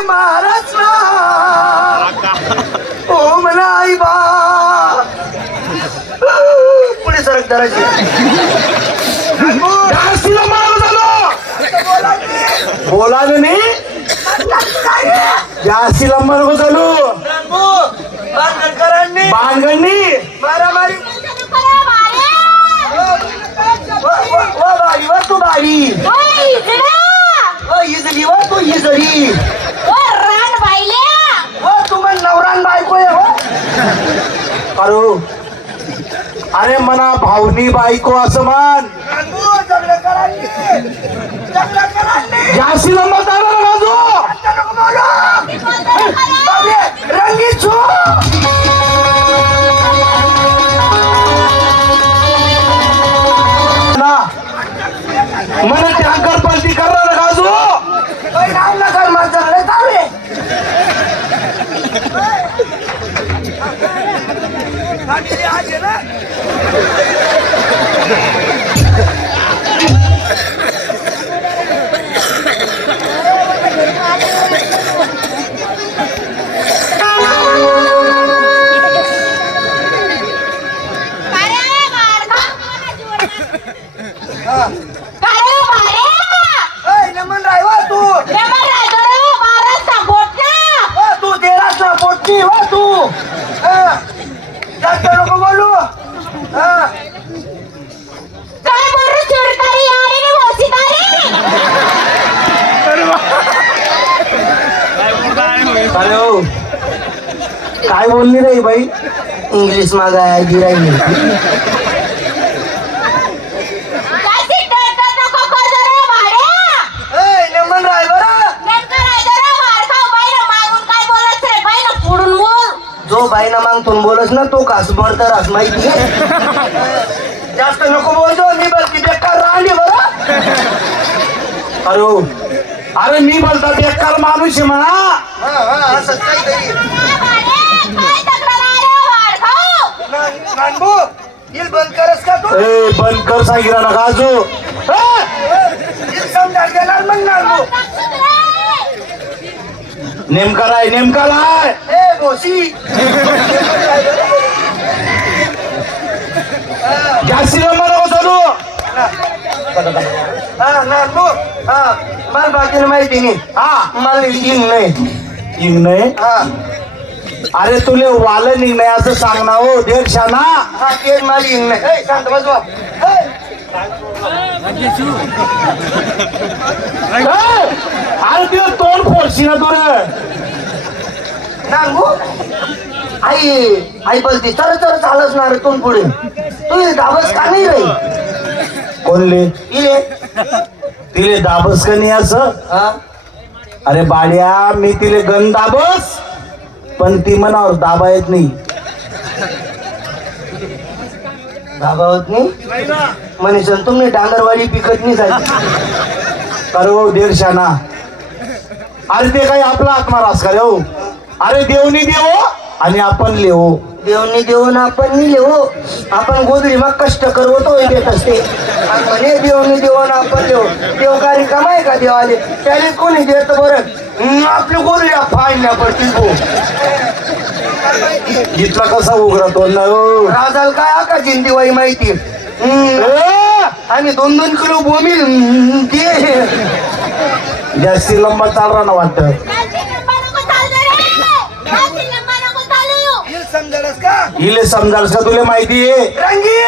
महाराज ओम नाही बा पुढे सरक करायची बोला मी जास्ती लंबा नको चालू बांधगणी मारामारी बारी वर तू बारी इजली वर तू इजली तू मग नवरान बायको अरे मना भावनी बायको असं मान जास्ती लंबा चालला राजू रंगी छो मन टँकर पलटी करणार राजू नाम नका माझं चालले काय बोलली रे बाई इंग्लिश मागाय गिराई जो बाईना मागतून बोलस ना तो कास बळतरास माहिती जास्त नको बोलतो मी बलकी बेकार राहिली बरं अरे मी बोलता बेकार माणूस आहे म्हणा असं काहीतरी बंद करस का तू बंद कर सांगितलं ना काजू समजा गेला मग नेमका राय बोसी जास्ती नंबर चालू मला बाकीला माहिती नाही मला इंग नाही अरे तुले वाल निघ नाही असं सांग ना हो देशाना तेच माझी इंग नाही शांत बसवा अरे तिला तोंड फोडशी ना तुला सांगू आई बोलती चल चालच ना रे तोंड पुढे तू दाबस का नाही रे कोणले तिले दाबस का नाही असं अरे बाड्या मी तिले गण दाबस पण ती मनावर दाबा येत नाही दाबा होत नाही मनीषन तुम्ही डांगरवाडी पिकत नाही जायची अरे देरशाना अरे ते काही आपला आत्मारास का हो अरे देवनी देवो आणि आपण लेवो देवनी देऊन आपण नाही लेवो आपण गोदडी मग कष्ट करवतो देत असते म्हणे देवनी देऊन आपण लेवो देव काही कमाय का देवाले त्याने कोणी देत बरं आपली गोदडी फाडल्या पडतील गो इथला कसा उघडतो ना राजाला काय आका जिंदीवाई माहिती आणि 2-2 किलो बोमी दे जास्ती लंबा चालला ना वाटत हिले समजाल का तुला माहिती आहे रंगी